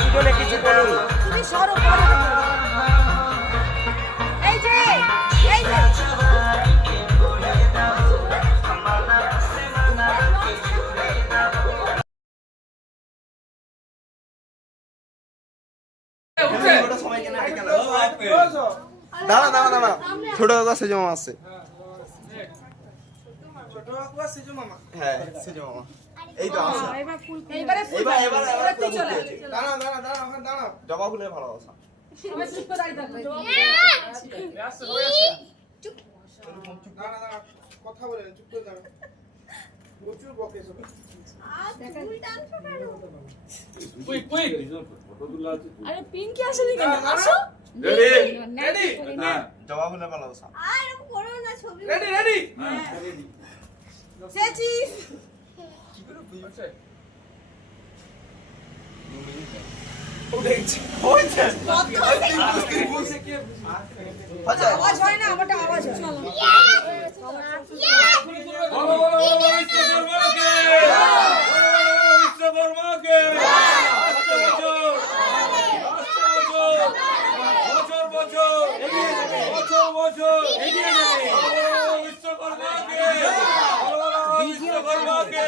পুজোলে কিছু বলুন। তুমি সরো পরে এই যে দাঁড়া দাঁড়া দাঁড়া, ছোট দাদা সেজো মামা আছে। হ্যাঁ সেজো মামা এই তো আছে। এইবারে এবার এবার এবার তুই চলে দাঁড়া দাঁড়া দাঁড়া ওখানে দাঁড়া, জবা ফুলের ভালোবাসা। সবাই চুপ করে দাঁড়িয়ে থাকবে দাঁড়া দাঁড়া, কথা বলে চুপ করে দাঁড়া। প্রচুর বকে সব। আরে পিঙ্কি আসেনি কেন আসো রেডি জবা ফুলের ভালোবাসা। আর এরকম করো না ছবি রেডি রেডি সেচি কি করে বুঝছে? ও দেখছি হচ্ছে আচ্ছা আওয়াজ হয় না আমারটা আওয়াজ হয় চলো বিশ্বকর্মাকে